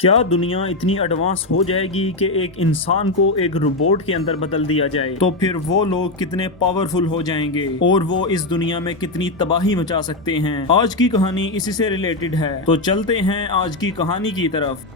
क्या दुनिया इतनी एडवांस हो जाएगी कि एक इंसान को एक रोबोट के अंदर बदल दिया जाए तो फिर वो लोग कितने पावरफुल हो जाएंगे और वो इस दुनिया में कितनी तबाही मचा सकते हैं। आज की कहानी इसी से रिलेटेड है, तो चलते हैं आज की कहानी की तरफ।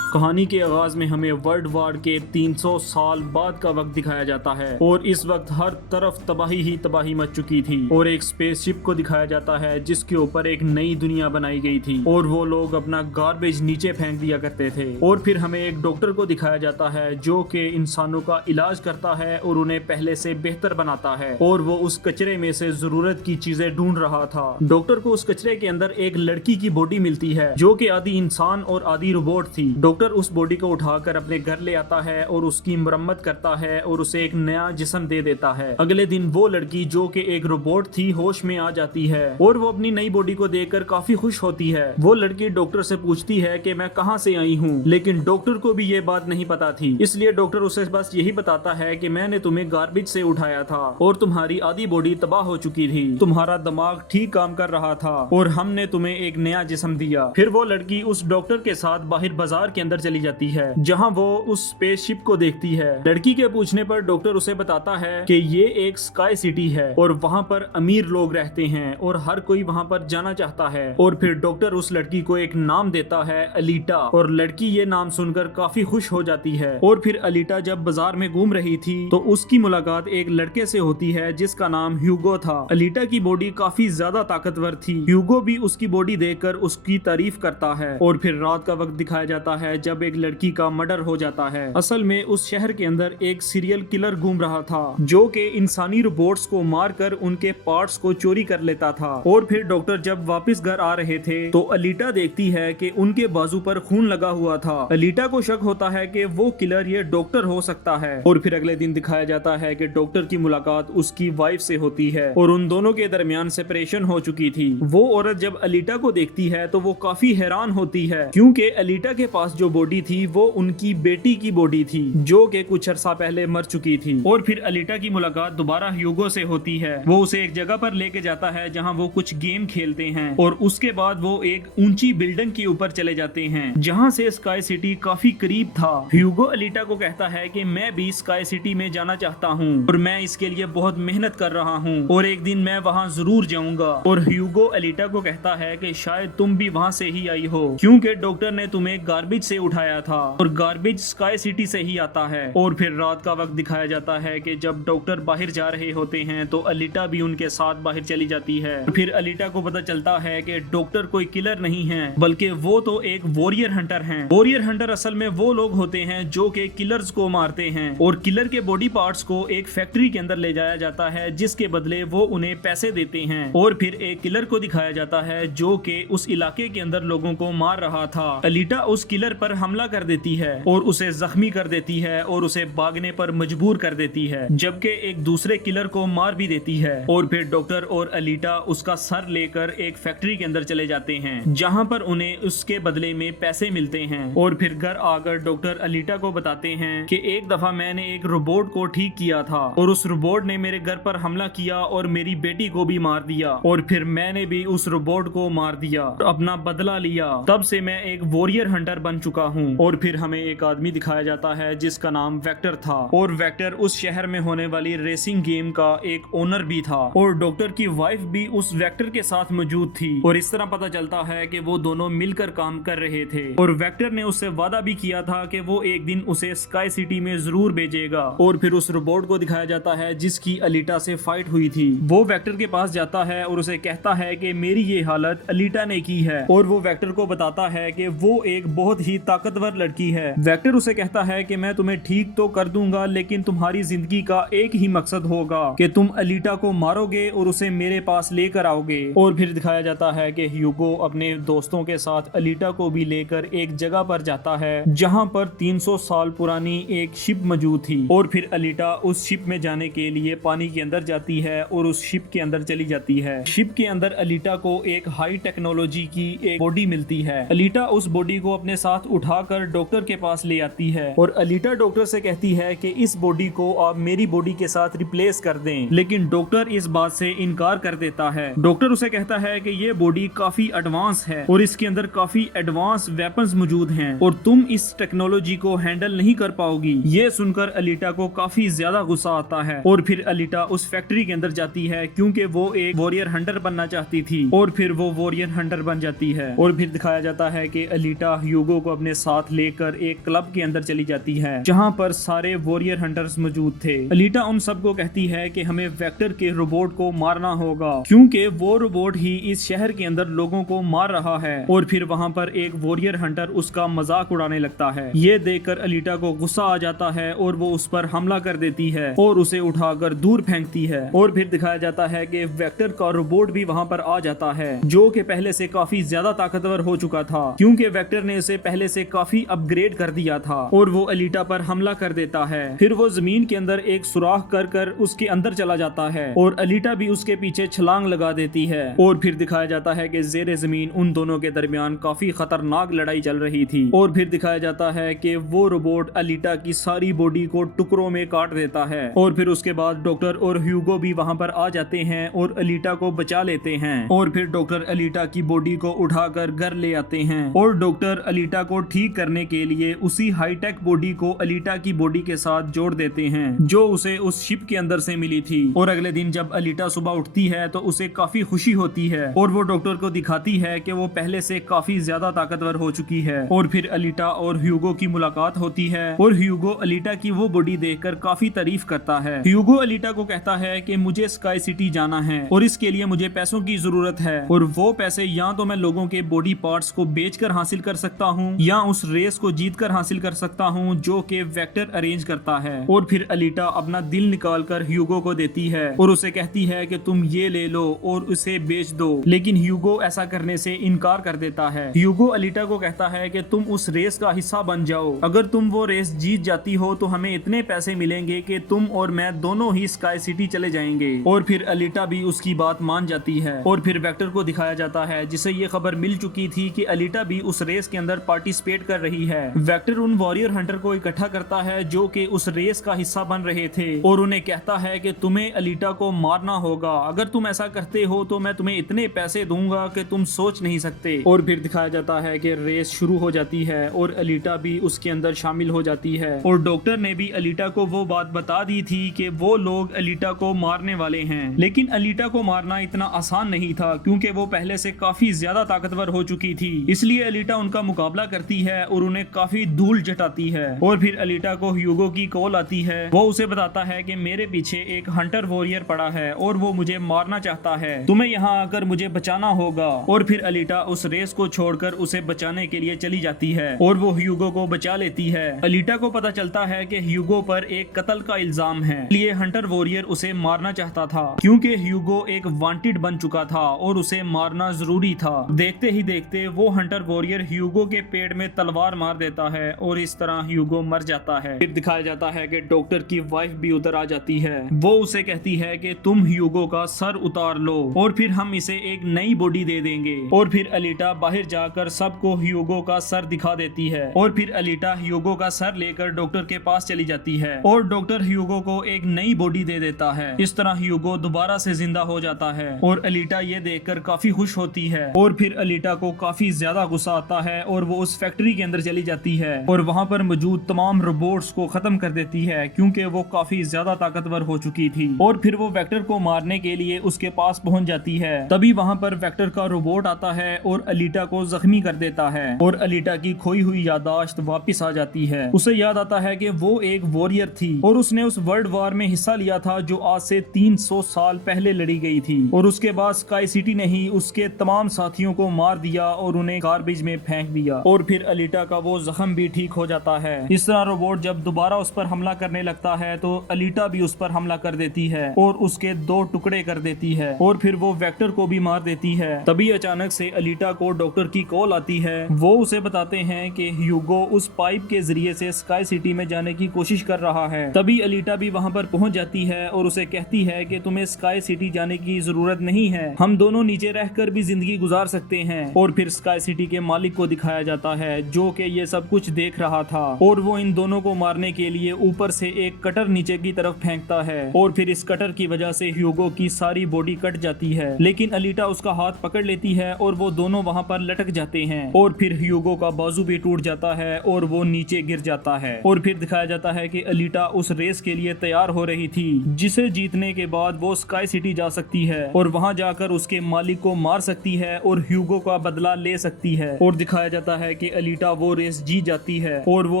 कहानी के आगाज में हमें वर्ल्ड वार के 300 साल बाद का वक्त दिखाया जाता है और इस वक्त हर तरफ तबाही ही तबाही मच चुकी थी और एक स्पेसशिप को दिखाया जाता है जिसके ऊपर एक नई दुनिया बनाई गई थी और वो लोग अपना गार्बेज नीचे फेंक दिया करते थे। और फिर हमें एक डॉक्टर को दिखाया जाता है जो कि इंसानों का इलाज करता है और उन्हें पहले से बेहतर बनाता है और वो उस कचरे में से जरूरत की चीजें ढूंढ रहा था। डॉक्टर को उस कचरे के अंदर एक लड़की की बॉडी मिलती है जो कि आधी इंसान और आधी रोबोट थी। डॉक्टर उस बॉडी को उठाकर अपने घर ले आता है और उसकी मरम्मत करता है और उसे एक नया जिस्म दे देता है। अगले दिन वो लड़की जो कि एक रोबोट थी होश में आ जाती है और वो अपनी नई बॉडी को देखकर काफी खुश होती है। वो लड़की डॉक्टर से पूछती है कि मैं कहां से आई हूं, लेकिन डॉक्टर को भी ये बात नहीं पता थी, इसलिए डॉक्टर उसे बस यही बताता है कि मैंने तुम्हें गार्बेज से उठाया था और तुम्हारी आधी बॉडी तबाह हो चुकी थी, तुम्हारा दिमाग ठीक काम कर रहा था और हमने तुम्हें एक नया जिस्म दिया। फिर वो लड़की उस डॉक्टर के साथ बाहर बाजार के अंदर चली जाती है जहां वो उस स्पेसशिप को देखती है। लड़की के पूछने पर डॉक्टर उसे बताता है कि ये एक स्काई सिटी है और वहां पर अमीर लोग रहते हैं और हर कोई वहां पर जाना चाहता है। और फिर डॉक्टर उस लड़की को एक नाम देता है, अलीटा, और लड़की ये नाम सुनकर काफी खुश हो जाती है। और फिर अलीटा जब बाजार में घूम रही थी तो उसकी मुलाकात एक लड़के से होती है जिसका नाम ह्यूगो था। अलीटा की बॉडी काफी ज्यादा ताकतवर थी। ह्यूगो भी उसकी बॉडी देखकर उसकी तारीफ करता है। और फिर रात का वक्त दिखाया जाता है जब एक लड़की का मर्डर हो जाता है। असल में उस शहर के अंदर एक सीरियल किलर घूम रहा था जो कि इंसानी रोबोट्स को मारकर उनके पार्ट्स को चोरी कर लेता था। और फिर डॉक्टर जब वापस घर आ रहे थे तो अलीटा देखती है कि उनके बाजू पर खून लगा हुआ था। अलीटा को शक होता है कि वो किलर ये डॉक्टर हो सकता है। और फिर अगले दिन दिखाया जाता है कि डॉक्टर की मुलाकात उसकी वाइफ से होती है और उन दोनों के दरमियान सेपरेशन हो चुकी थी। वो औरत जब अलीटा को देखती है तो वो काफी हैरान होती है क्योंकि अलीटा के पास जो बॉडी थी वो उनकी बेटी की बॉडी थी जो कि कुछ अरसा पहले मर चुकी थी। और फिर अलीटा की मुलाकात दोबारा ह्यूगो से होती है। वो उसे एक जगह पर लेके जाता है जहां वो कुछ गेम खेलते हैं और उसके बाद वो एक ऊंची बिल्डिंग के ऊपर चले जाते हैं जहां से स्काई सिटी काफी करीब था। ह्यूगो अलीटा को कहता है कि मैं भी स्काई सिटी में जाना चाहता हूं और मैं इसके लिए बहुत मेहनत कर रहा हूं और एक दिन मैं वहां जरूर जाऊंगा। और ह्यूगो अलीटा को कहता है कि शायद तुम भी वहां से ही आई हो क्योंकि डॉक्टर ने तुम्हें गार्बेज से उठाया था और गार्बेज स्काई सिटी से ही आता है। और फिर रात का वक्त दिखाया जाता है कि जब डॉक्टर बाहर जा रहे होते हैं तो अलीटा भी उनके साथ बाहर चली जाती है। फिर अलीटा को पता चलता है कि डॉक्टर कोई किलर नहीं है बल्कि वो तो एक वॉरियर हंटर हैं। वॉरियर हंटर असल में वो लोग होते हैं जो कि किलर्स को मारते हैं और किलर के बॉडी पार्ट्स को एक फैक्ट्री के अंदर ले जाया जाता है जिसके बदले वो उन्हें पैसे देते हैं। और फिर एक किलर को दिखाया जाता है जो कि उस इलाके के अंदर लोगों को मार रहा था। अलीटा उस किलर पर हमला कर देती है और उसे जख्मी कर देती है और उसे भागने पर मजबूर कर देती है जबकि एक दूसरे किलर को मार भी देती है। और फिर डॉक्टर और अलीटा उसका सर लेकर एक फैक्ट्री के अंदर चले जाते हैं जहां पर उन्हें उसके बदले में पैसे मिलते हैं। और फिर घर आकर डॉक्टर अलीटा को बताते हैं कि एक दफा मैंने एक रोबोट को ठीक किया था और उस रोबोट ने मेरे घर पर हमला किया और मेरी बेटी को भी मार दिया और फिर मैंने भी उस रोबोट को मार दिया, अपना बदला लिया। तब से मैं एक वॉरियर हंटर बन चुका हूँ। और फिर हमें एक आदमी दिखाया जाता है जिसका नाम वेक्टर था और वेक्टर उस शहर में होने वाली रेसिंग गेम का एक ओनर भी था और डॉक्टर की वाइफ भी उस वेक्टर के साथ मौजूद थी। और इस तरह पता चलता है कि वो दोनों मिलकर काम कर रहे थे और वेक्टर ने उससे वादा भी किया था कि वो एक दिन उसे स्काई सिटी में जरूर भेजेगा। और फिर उस रोबोट को दिखाया जाता है जिसकी अलीटा से फाइट हुई थी। वो वेक्टर के पास जाता है और उसे कहता है कि मेरी ये हालत अलीटा ने की है और वो वेक्टर को बताता है कि वो एक बहुत ही ताकतवर लड़की है। वेक्टर उसे कहता है कि मैं तुम्हें ठीक तो कर दूंगा लेकिन तुम्हारी जिंदगी का एक ही मकसद होगा कि तुम अलीटा को मारोगे और उसे मेरे पास लेकर आओगे। और फिर दिखाया जाता है कि ह्यूगो अपने दोस्तों के साथ अलीटा को भी लेकर एक जगह पर जाता है जहां पर 300 साल पुरानी एक शिप मौजूद थी। और फिर अलीटा उस शिप में जाने के लिए पानी के अंदर जाती है और उस शिप के अंदर चली जाती है। शिप के अंदर अलीटा को एक हाई टेक्नोलॉजी की एक बॉडी मिलती है। अलीटा उस बॉडी को अपने साथ उठाकर डॉक्टर के पास ले आती है और अलीटा डॉक्टर से कहती है कि इस बॉडी को आप मेरी बॉडी के साथ रिप्लेस कर दें, लेकिन डॉक्टर इस बात से इनकार कर देता है। डॉक्टर उसे कहता है कि ये बॉडी काफी एडवांस है और इसके अंदर काफी एडवांस वेपन्स मौजूद हैं और तुम इस टेक्नोलॉजी को हैंडल नहीं कर पाओगी। ये सुनकर अलीटा को काफी ज्यादा गुस्सा आता है और फिर अलीटा उस फैक्ट्री के अंदर जाती है क्योंकि वो एक वॉरियर हंटर बनना चाहती थी और फिर वो वॉरियर हंटर बन जाती है। और फिर दिखाया जाता है कि अलीटा ह्यूगो को अपने साथ लेकर एक क्लब के अंदर चली जाती है जहाँ पर सारे वॉरियर हंटर्स मौजूद थे। अलीटा उन सबको कहती है कि हमें वेक्टर के रोबोट को मारना होगा क्योंकि वो रोबोट ही इस शहर के अंदर लोगों को मार रहा है। और फिर वहाँ पर एक वॉरियर हंटर उसका मजाक उड़ाने लगता है। ये देखकर अलीटा को गुस्सा आ जाता है और वो उस पर हमला कर देती है और उसे उठाकर दूर फेंकती है। और फिर दिखाया जाता है कि वेक्टर का रोबोट भी वहाँ पर आ जाता है जो कि पहले से काफी ज्यादा ताकतवर हो चुका था क्योंकि वेक्टर ने उसे पहले से काफी अपग्रेड कर दिया था और वो अलीटा पर हमला कर देता है। फिर वो जमीन के अंदर एक सुराख कर उसके अंदर चला जाता है और अलीटा भी उसके पीछे छलांग लगा देती है। और फिर दिखाया जाता है कि जेरे जमीन उन दोनों के दरमियान काफी खतरनाक लड़ाई चल रही थी। और फिर दिखाया जाता है कि वो रोबोट अलीटा की सारी बॉडी को टुकड़ों में काट देता है और फिर उसके बाद डॉक्टर और ह्यूगो भी वहाँ पर आ जाते हैं और अलीटा को बचा लेते हैं। और फिर डॉक्टर अलीटा की बॉडी को उठाकर घर ले आते हैं और डॉक्टर अलीटा को ठीक करने के लिए उसी हाईटेक बॉडी को अलीटा की बॉडी के साथ जोड़ देते हैं जो उसे उस शिप के अंदर से मिली थी। और अगले दिन जब अलीटा सुबह उठती है तो उसे काफी खुशी होती है और वो डॉक्टर को दिखाती है कि वो पहले से काफी ज्यादा ताकतवर हो चुकी है। और फिर अलीटा और ह्यूगो की मुलाकात होती है और ह्यूगो अलीटा की वो बॉडी देखकर काफी तारीफ करता है। ह्यूगो अलीटा को कहता है कि मुझे स्काई सिटी जाना है और इसके लिए मुझे पैसों की जरूरत है और वो पैसे या तो मैं लोगों के बॉडी पार्ट्स को बेचकर हासिल कर सकता हूँ या उस रेस को जीतकर हासिल कर सकता हूँ जो कि वेक्टर अरेंज करता है। और फिर अलीटा अपना दिल निकालकर ह्यूगो को देती है और उसे कहती है कि तुम ये ले लो और उसे बेच दो, लेकिन ह्यूगो ऐसा करने से इनकार कर देता है। ह्यूगो अलीटा को कहता है कि तुम उस रेस का हिस्सा बन जाओ, अगर तुम वो रेस जीत जाती हो तो हमें इतने पैसे मिलेंगे कि तुम और मैं दोनों ही स्काई सिटी चले जाएंगे। और फिर अलीटा भी उसकी बात मान जाती है। और फिर वेक्टर को दिखाया जाता है जिसे ये खबर मिल चुकी थी कि अलीटा भी उस रेस के अंदर पार्टिसिपेट कर रही है। वेक्टर उन वॉरियर हंटर को इकट्ठा करता है जो कि उस रेस का हिस्सा बन रहे थे और उन्हें कहता है कि तुम्हें अलीटा को मारना होगा, अगर तुम ऐसा करते हो तो मैं तुम्हें इतने पैसे दूंगा कि तुम सोच नहीं सकते। और फिर दिखाया जाता है कि रेस शुरू हो जाती है और अलीटा भी उसके अंदर शामिल हो जाती है और डॉक्टर ने भी अलीटा को वो बात बता दी थी कि वो लोग अलीटा को मारने वाले हैं, लेकिन अलीटा को मारना इतना आसान नहीं था क्योंकि वो पहले से काफी ज्यादा ताकतवर हो चुकी थी। इसलिए अलीटा उनका मुकाबला करती है और उन्हें काफी धूल जटाती है। और फिर अलीटा को ह्यूगो की कॉल आती है, वो उसे बताता है कि मेरे पीछे एक हंटर वॉरियर पड़ा है और वो मुझे मारना चाहता है, तुम्हें यहाँ आकर मुझे बचाना होगा। और फिर अलीटा उस रेस को छोड़कर उसे बचाने के लिए चली जाती है और वो ह्यूगो को बचा लेती है। अलीटा को पता चलता है कि ह्यूगो पर एक कत्ल का इल्जाम है, इसलिए हंटर वॉरियर उसे मारना चाहता था क्योंकि ह्यूगो एक वांटेड बन चुका था और उसे मारना जरूरी था। देखते ही देखते वो हंटर वॉरियर ह्यूगो के पेट में तलवार मार देता है और इस तरह ह्यूगो मर जाता है। फिर दिखाया जाता है कि डॉक्टर की वाइफ भी उधर आ जाती है, वो उसे कहती है कि तुम ह्यूगो का सर उतार लो और फिर हम इसे एक नई बॉडी दे देंगे। और फिर अलीटा बाहर जाकर सबको ह्यूगो का सर दिखा देती है और फिर अलीटा ह्यूगो का सर लेकर डॉक्टर के पास चली जाती है और डॉक्टर ह्यूगो को एक नई बॉडी दे देता है। इस तरह ह्यूगो दोबारा से जिंदा हो जाता है और अलीटा ये देखकर काफी खुश होती है। और फिर अलीटा को काफी ज्यादा गुस्सा आता है और वो उस फैक्ट्री के अंदर चली जाती है और वहाँ पर मौजूद तमाम रोबोट्स को खत्म कर देती है क्योंकि वो काफी ज्यादा ताकतवर हो चुकी थी। और फिर वो वेक्टर को मारने के लिए उसके पास पहुंच जाती है, तभी वहाँ पर वेक्टर का रोबोट आता है और अलीटा को जख्मी कर देता है और अलीटा की खोई हुई यादाश्त वापस आ जाती है। उसे याद आता है कि वो एक वॉरियर थी और उसने उस वर्ल्ड वार में हिस्सा लिया था जो आज से 300 साल पहले लड़ी गई थी और उसके बाद स्काई सिटी ने ही उसके तमाम साथियों को मार दिया और उन्हें गार्बेज में फेंक दिया और फिर अलीटा का वो जख्म भी ठीक हो जाता है। इस तरह रोबोट जब दोबारा उस पर हमला करने लगता है तो अलीटा भी उस पर हमला कर देती है और उसके 2 टुकड़े कर देती है और फिर वो वेक्टर को भी मार देती है। तभी अचानक से अलीटा को डॉक्टर की कॉल आती है, वो उसे बताते हैं कि ह्यूगो उस पाइप के जरिए से स्काई सिटी में जाने की कोशिश कर रहा है। तभी अलीटा भी वहाँ पर पहुँच जाती है और उसे कहती है कि तुम्हें स्काई सिटी जाने की जरूरत नहीं है, हम दोनों नीचे रहकर भी जिंदगी गुजार सकते हैं। और फिर स्काई सिटी के मालिक को दिखाया जाता है जो कि ये सब कुछ देख रहा था, और वो इन दोनों को मारने के लिए ऊपर से एक कटर नीचे की तरफ फेंकता है और फिर इस कटर की वजह से ह्यूगो की सारी बॉडी कट जाती है। लेकिन अलीटा उसका हाथ पकड़ लेती है और वो दोनों वहाँ पर लटक जाते हैं और फिर ह्यूगो का बाजू भी टूट जाता है और वो नीचे गिर जाता है। और फिर दिखाया जाता है कि अलीटा उस रेस के लिए तैयार हो रही थी जिसे जीतने के बाद वो स्काई सिटी जा सकती है और वहाँ जाकर उसके मालिक को मार सकती है और ह्यूगो का बदला ले सकती है। और दिखाया जाता है कि अलीटा वो रेस जीत जाती है और वो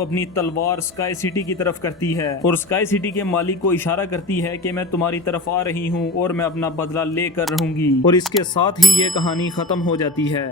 अपनी तलवार स्काई सिटी की तरफ करती है और स्काई सिटी के मालिक को इशारा करती है कि मैं तुम्हारी तरफ आ रही हूँ और मैं अपना बदला लेकर रहूंगी। और इसके साथ ही ये कहानी खत्म हो जाती है।